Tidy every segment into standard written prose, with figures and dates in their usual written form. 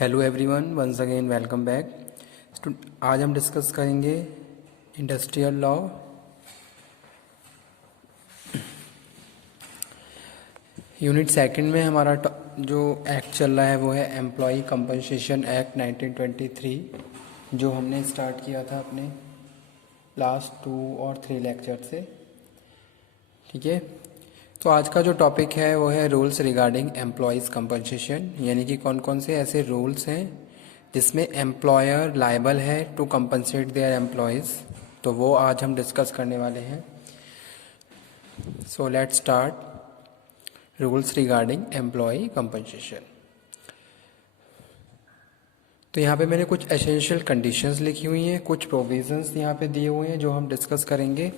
Hello everyone, once again welcome back. आज हम discuss करेंगे इंडस्ट्रियल लॉ। यूनिट सेकंड में हमारा जो एक्ट चल रहा है वो है एम्प्लॉय कंपनसेशन एक्ट 1923, जो हमने स्टार्ट किया था अपने लास्ट 2 और 3 लेक्चर से। ठीक है, तो आज का जो टॉपिक है वो है रूल्स रिगार्डिंग एम्प्लॉयज़ कंपनसेशन, यानी कि कौन कौन से ऐसे रूल्स हैं जिसमें एम्प्लॉयर लायबल है टू कंपनसेट देयर एम्प्लॉयज़, तो वो आज हम डिस्कस करने वाले हैं। So let's start rules regarding employ compensation. तो यहाँ पे मैंने कुछ एसेंशियल कंडीशंस लिखी हुई हैं, कुछ प्रोविजंस यहाँ पे दिए हुए हैं जो हम डिस्कस करेंगे।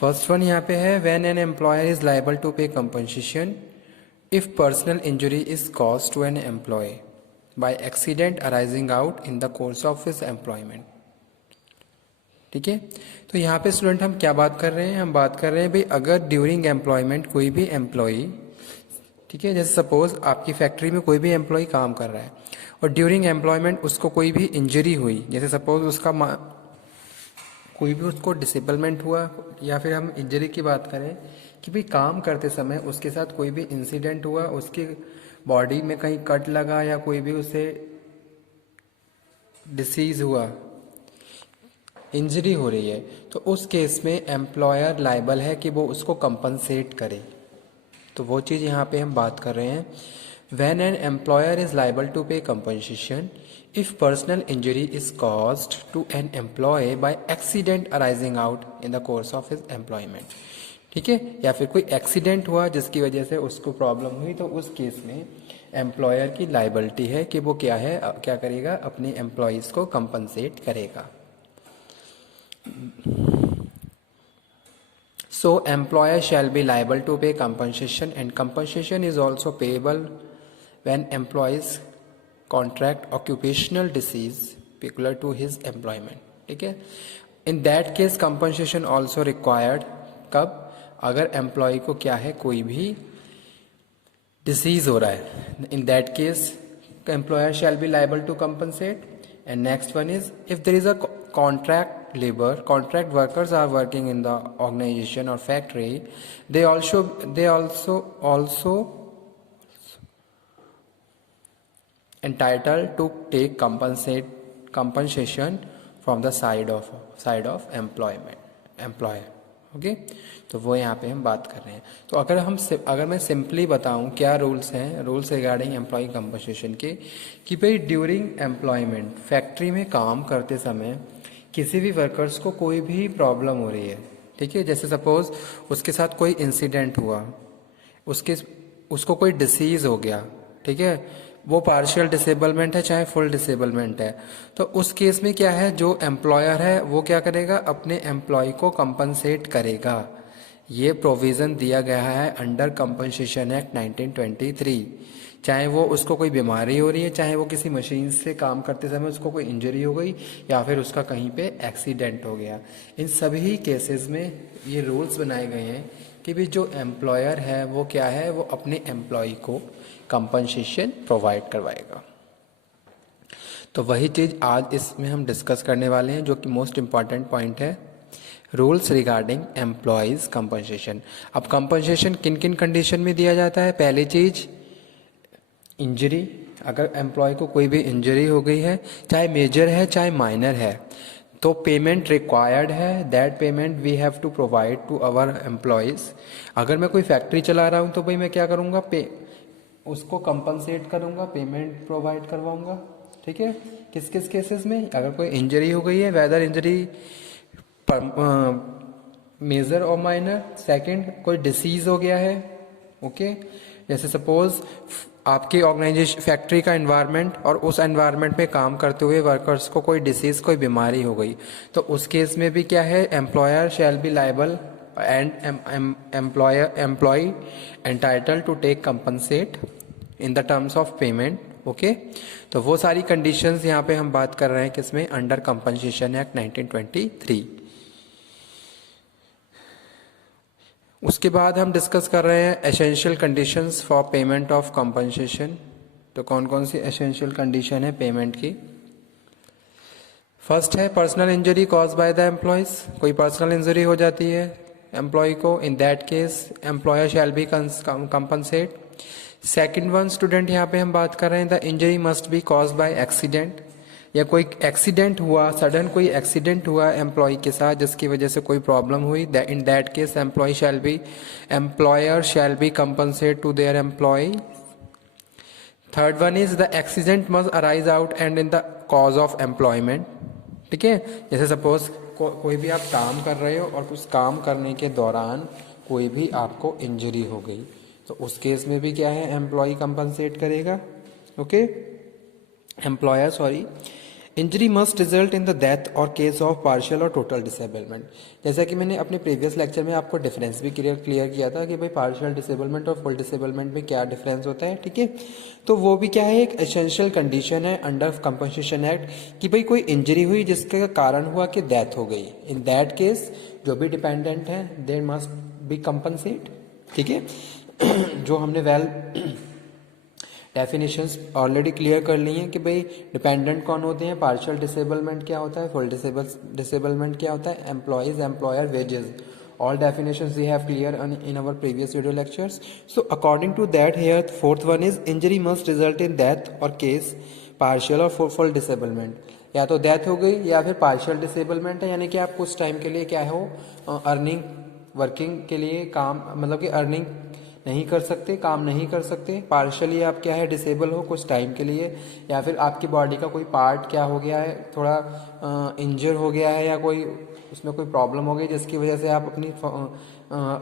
फर्स्ट वन यहाँ पे है when an employer is liable to pay compensation if personal injury is caused to an employee by accident arising out in the course of his employment. ठीक है, तो यहाँ पे स्टूडेंट हम क्या बात कर रहे हैं, हम बात कर रहे हैं भाई अगर ड्यूरिंग एम्प्लॉयमेंट कोई भी एम्प्लॉई, ठीक है, जैसे सपोज आपकी फैक्ट्री में कोई भी एम्प्लॉय काम कर रहा है और ड्यूरिंग एम्प्लॉयमेंट उसको कोई भी इंजरी हुई, जैसे सपोज उसका कोई भी उसको डिसेबलमेंट हुआ, या फिर हम इंजरी की बात करें कि भाई काम करते समय उसके साथ कोई भी इंसिडेंट हुआ, उसकी बॉडी में कहीं कट लगा या कोई भी उसे डिसीज हुआ, इंजरी हो रही है, तो उस केस में एम्प्लॉयर लायबल है कि वो उसको कंपनसेट करे। तो वो चीज़ यहाँ पे हम बात कर रहे हैं। When an employer is liable to pay compensation if personal injury is caused to an employee by accident arising out in the course of his employment. ठीक है, या फिर कोई एक्सीडेंट हुआ जिसकी वजह से उसको प्रॉब्लम हुई, तो उस केस में एम्प्लॉयर की लायबिलिटी है कि वो क्या करेगा, अपने एम्प्लॉयज़ को कंपनसेट करेगा। So employer shall be liable to pay compensation, and compensation is also payable when employees contract occupational disease peculiar to his employment. ठीक है, in that case compensation also required कब, अगर एम्प्लॉय को क्या है, कोई भी डिसीज हो रहा है, in that case employer shall be liable to compensate. And next one is if there is a contract workers are working in the organization or factory, they also entitled to take compensation from the side of employer. Okay, तो वो यहाँ पे हम बात कर रहे हैं। तो अगर मैं सिंपली बताऊँ क्या रूल्स हैं, रूल्स रिगार्डिंग एम्प्लॉय कंपनसेशन के, कि भाई ड्यूरिंग एम्प्लॉयमेंट फैक्ट्री में काम करते समय किसी भी वर्कर्स को कोई भी प्रॉब्लम हो रही है, ठीक है, जैसे सपोज उसके साथ कोई इंसिडेंट हुआ, उसको कोई डिसीज़ हो गया, ठीक है, वो पार्शियल डिसेबलमेंट है चाहे फुल डिसेबलमेंट है, तो उस केस में क्या है, जो एम्प्लॉयर है वो क्या करेगा, अपने एम्प्लॉय को कंपनसेट करेगा। ये प्रोविज़न दिया गया है अंडर कंपनसेशन एक्ट 1923। चाहे वो उसको कोई बीमारी हो रही है, चाहे वो किसी मशीन से काम करते समय उसको कोई इंजरी हो गई, या फिर उसका कहीं पे एक्सीडेंट हो गया, इन सभी केसेस में ये रूल्स बनाए गए हैं कि भी जो एम्प्लॉयर है वो क्या है, वो अपने एम्प्लॉय को कंपनसेशन प्रोवाइड करवाएगा। तो वही चीज़ आज इसमें हम डिस्कस करने वाले हैं, जो कि मोस्ट इम्पॉर्टेंट पॉइंट है, रूल्स रिगार्डिंग एम्प्लॉयज़ कंपनसेशन। अब कंपनसेशन किन किन कंडीशन में दिया जाता है, पहली चीज़ इंजरी, अगर एम्प्लॉय को कोई भी इंजरी हो गई है, चाहे मेजर है चाहे माइनर है, तो पेमेंट रिक्वायर्ड है, that payment we have to provide to our employees. अगर मैं कोई फैक्ट्री चला रहा हूँ तो भाई मैं क्या करूँगा, उसको कंपनसेट करूँगा, पेमेंट प्रोवाइड करवाऊँगा। ठीक है, किस किस केसेस में, अगर कोई इंजरी हो गई है, वेदर इंजरी मेजर और माइनर, सेकंड कोई डिसीज हो गया है, ओके, जैसे सपोज आपकी ऑर्गेनाइजेशन फैक्ट्री का एनवायरनमेंट, और उस एनवायरनमेंट में काम करते हुए वर्कर्स को कोई डिसीज, कोई बीमारी हो गई, तो उस केस में भी क्या है, employer shall be liable and employ entitled to take compensate in the terms of payment. Okay, तो वो सारी कंडीशंस यहाँ पे हम बात कर रहे हैं किसमें, अंडर कंपनसेशन एक्ट 1923। उसके बाद हम डिस्कस कर रहे हैं essential conditions for payment of compensation. तो कौन कौन सी एसेंशियल कंडीशन है पेमेंट की? फर्स्ट है personal injury cause by the employees, कोई पर्सनल इंजरी हो जाती है एम्प्लॉय को, इन that case employer shall be compensate. Second one student यहाँ पे हम बात कर रहे हैं the injury must be cause by accident, या कोई एक्सीडेंट हुआ, सडन कोई एक्सीडेंट हुआ एम्प्लॉय के साथ जिसकी वजह से कोई प्रॉब्लम हुई, in that case employer shall be compensate to their employ. Third one is the accident must arise out and in the course of employment. ठीक है, जैसे सपोज कोई भी आप काम कर रहे हो और उस काम करने के दौरान कोई भी आपको इंजरी हो गई, तो उस केस में भी क्या है, एम्प्लॉय कंपनसेट करेगा। Okay, employer sorry. Injury must result in the death और केस ऑफ पार्शियल और टोटल डिसेबलमेंट। जैसा कि मैंने अपने प्रीवियस लेक्चर में आपको डिफरेंस भी क्लियर किया था कि भाई पार्शियल डिसेबलमेंट और फुल डिसेबलमेंट में क्या डिफरेंस होता है। ठीक है, तो वो भी क्या है, एक एसेंशियल कंडीशन है अंडर कंपनसेशन एक्ट कि भाई कोई इंजरी हुई जिसका कारण हुआ कि डेथ हो गई, इन दैट केस जो भी डिपेंडेंट है दे मस्ट बी कंपनसेट। ठीक है, जो हमने डेफिनेशंस ऑलरेडी क्लियर कर ली हैं कि भाई डिपेंडेंट कौन होते हैं, पार्शियल डिसेबलमेंट क्या होता है, फुल डिसेबलमेंट क्या होता है, employees, employer, wages, all definitions we have clear in our previous video lectures. So according to that here fourth one is injury must result in death or case partial or full disablement, या तो death हो गई या फिर partial disablement है, यानी कि आप कुछ टाइम के लिए क्या हो अर्निंग वर्किंग के लिए काम मतलब कि अर्निंग नहीं कर सकते, काम नहीं कर सकते, पार्शियली आप क्या है डिसेबल हो कुछ टाइम के लिए, या फिर आपकी बॉडी का कोई पार्ट क्या हो गया है, थोड़ा इंजर हो गया है या कोई उसमें कोई प्रॉब्लम हो गई जिसकी वजह से आप अपनी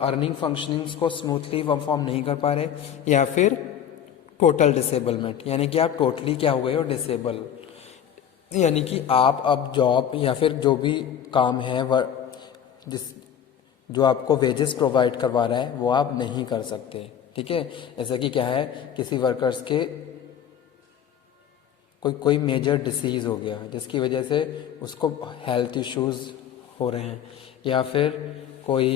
अर्निंग फंक्शनिंग्स को स्मूथली परफॉर्म नहीं कर पा रहे, या फिर टोटल डिसेबलमेंट यानी कि आप टोटली क्या हो गए हो डिसेबल, यानी कि आप अब जॉब या फिर जो भी काम है जो आपको वेजेस प्रोवाइड करवा रहा है वो आप नहीं कर सकते। ठीक है, जैसे कि क्या है किसी वर्कर्स के कोई मेजर डिसीज हो गया जिसकी वजह से उसको हेल्थ इश्यूज हो रहे हैं, या फिर कोई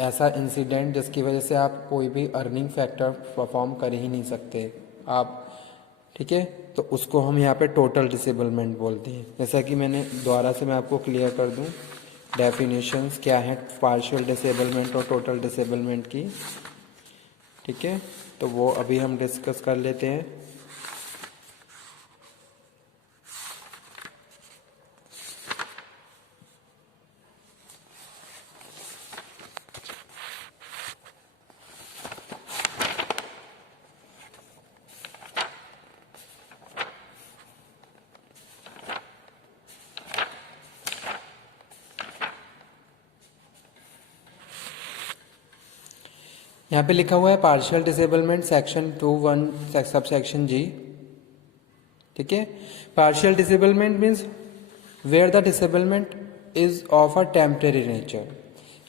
ऐसा इंसिडेंट जिसकी वजह से आप कोई भी अर्निंग फैक्टर परफॉर्म कर ही नहीं सकते आप। ठीक है, तो उसको हम यहाँ पे टोटल डिसेबलमेंट बोलते हैं। जैसा कि मैंने दोबारा से मैं आपको क्लियर कर दूं डेफिनेशंस क्या है पार्शियल डिसेबलमेंट और टोटल डिसेबलमेंट की। ठीक है, तो वो अभी हम डिस्कस कर लेते हैं। यहाँ पे लिखा हुआ है partial disablement section 2(1) sub section जी। ठीक है, partial disablement means where the disablement is of a temporary nature,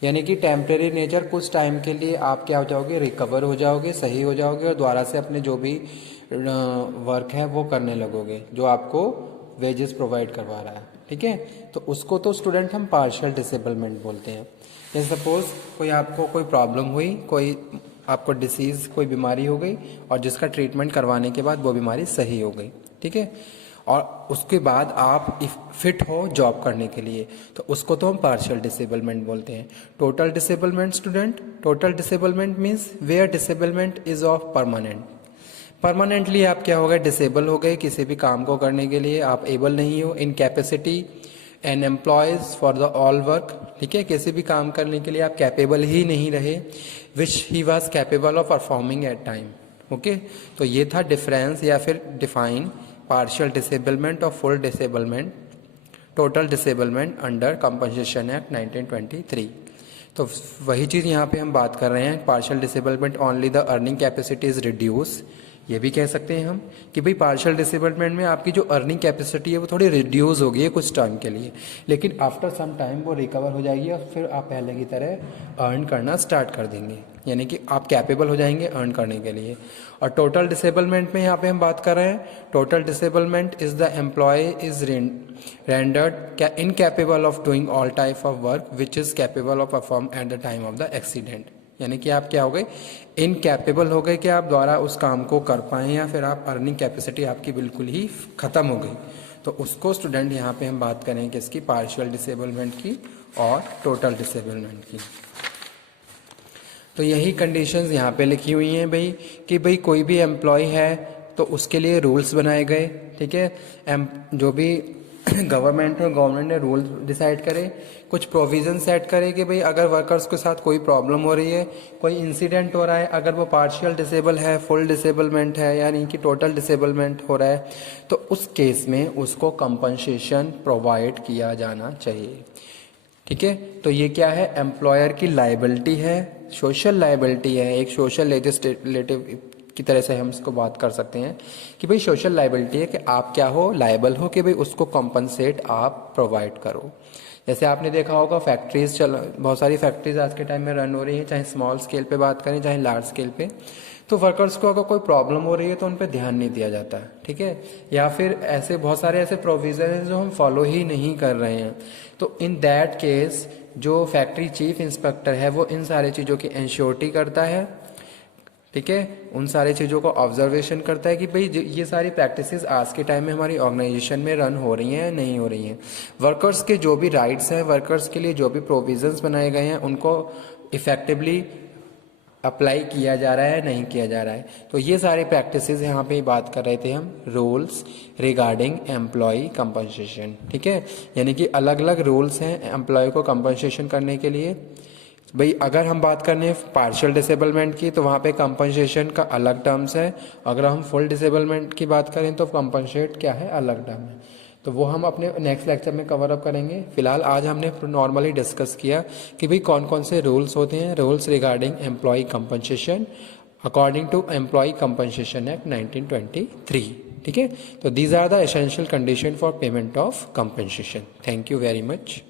यानी कि टेम्परेरी नेचर, कुछ टाइम के लिए आप क्या हो जाओगे, रिकवर हो जाओगे, सही हो जाओगे और दोबारा से अपने जो भी वर्क है वो करने लगोगे जो आपको वेजेस प्रोवाइड करवा रहा है। ठीक है, तो उसको तो स्टूडेंट हम पार्शियल डिसेबलमेंट बोलते हैं। जैसे सपोज आपको कोई प्रॉब्लम हुई, कोई आपको डिसीज़ कोई बीमारी हो गई और जिसका ट्रीटमेंट करवाने के बाद वो बीमारी सही हो गई। ठीक है, और उसके बाद आप फिट हो जॉब करने के लिए, तो उसको तो हम पार्शियल डिसेबलमेंट बोलते हैं। Total disablement student, total disablement means where disablement is of permanent, permanently आप क्या हो गए, डिसेबल हो गए, किसी भी काम को करने के लिए आप एबल नहीं हो, in capacity and employees for the all work. ठीक है, किसी भी काम करने के लिए आप कैपेबल ही नहीं रहे which he was capable of performing at time. Okay, तो ये था डिफरेंस या फिर डिफाइन पार्शियल डिसेबलमेंट और full disablement, total disablement under compensation act 1923। तो वही चीज़ यहाँ पे हम बात कर रहे हैं, partial disablement only the earning capacity is reduce. ये भी कह सकते हैं हम कि भाई पार्शियल डिसेबलमेंट में आपकी जो अर्निंग कैपेसिटी है वो थोड़ी रिड्यूस हो गई है कुछ टाइम के लिए, लेकिन आफ्टर सम टाइम वो रिकवर हो जाएगी और फिर आप पहले की तरह अर्न करना स्टार्ट कर देंगे, यानी कि आप कैपेबल हो जाएंगे अर्न करने के लिए। और टोटल डिसेबलमेंट में यहाँ पे हम बात कर रहे हैं, total disablement is the employ is rendered incapable of doing all type of work which is capable of perform at the time of the accident, यानी कि आप क्या हो गए, इनकैपेबल हो गए कि आप द्वारा उस काम को कर पाएँ, या फिर आप अर्निंग कैपेसिटी आपकी बिल्कुल ही ख़त्म हो गई। तो उसको स्टूडेंट यहाँ पे हम बात करेंगे किसकी, पार्शियल डिसेबलमेंट की और टोटल डिसेबलमेंट की। तो यही कंडीशंस यहाँ पे लिखी हुई हैं भाई, कि भाई कोई भी एम्प्लॉय है तो उसके लिए रूल्स बनाए गए, ठीक है। जो भी गवर्नमेंट ने रूल डिसाइड करे, कुछ प्रोविज़न सेट करे कि भाई अगर वर्कर्स के साथ कोई प्रॉब्लम हो रही है, कोई इंसिडेंट हो रहा है, अगर वो पार्शियल डिसेबल है, फुल डिसेबलमेंट है, यानी कि टोटल डिसेबलमेंट हो रहा है, तो उस केस में उसको कंपनसेशन प्रोवाइड किया जाना चाहिए, ठीक है। तो ये क्या है, एम्प्लॉयर की लाइबिलिटी है, सोशल लाइबिलिटी है, एक सोशल लेजिस्लेटिव की तरह से हम इसको बात कर सकते हैं कि भाई सोशल लाइबिलिटी है कि आप क्या हो, लाइबल हो कि भाई उसको कॉम्पनसेट आप प्रोवाइड करो। जैसे आपने देखा होगा फैक्ट्रीज बहुत सारी फैक्ट्रीज आज के टाइम में रन हो रही हैं, चाहे स्मॉल स्केल पे बात करें चाहे लार्ज स्केल पे। तो वर्कर्स को अगर कोई प्रॉब्लम हो रही है तो उन पर ध्यान नहीं दिया जाता है, ठीक है, या फिर ऐसे बहुत सारे ऐसे प्रोविज़न हैं जो हम फॉलो ही नहीं कर रहे हैं। तो इन दैट केस जो फैक्ट्री चीफ इंस्पेक्टर है वो इन सारी चीज़ों की इंश्योरिटी करता है, ठीक है, उन सारी चीज़ों को ऑब्जर्वेशन करता है कि भाई ये सारी प्रैक्टिसेस आज के टाइम में हमारी ऑर्गेनाइजेशन में रन हो रही हैं या नहीं हो रही हैं। वर्कर्स के जो भी राइट्स हैं, वर्कर्स के लिए जो भी प्रोविजंस बनाए गए हैं, उनको इफेक्टिवली अप्लाई किया जा रहा है नहीं किया जा रहा है। तो ये सारी प्रैक्टिसेस यहाँ पे बात कर रहे थे हम, रूल्स रिगार्डिंग एम्प्लॉय कंपनसेशन, ठीक है, यानी कि अलग अलग रूल्स हैं एम्प्लॉय को कंपनसेशन करने के लिए। भाई अगर हम बात करने हैं पार्शियल डिसेबलमेंट की तो वहाँ पे कंपनसेशन का अलग टर्म्स है, अगर हम फुल डिसेबलमेंट की बात करें तो कंपनसेट क्या है, अलग टर्म है। तो वो हम अपने नेक्स्ट लेक्चर में कवर अप करेंगे। फिलहाल आज हमने नॉर्मली डिस्कस किया कि भाई कौन कौन से रूल्स होते हैं, rules regarding employ compensation according to employ compensation act 1923, ठीक है। तो these are the essential condition for payment of compensation. Thank you very much.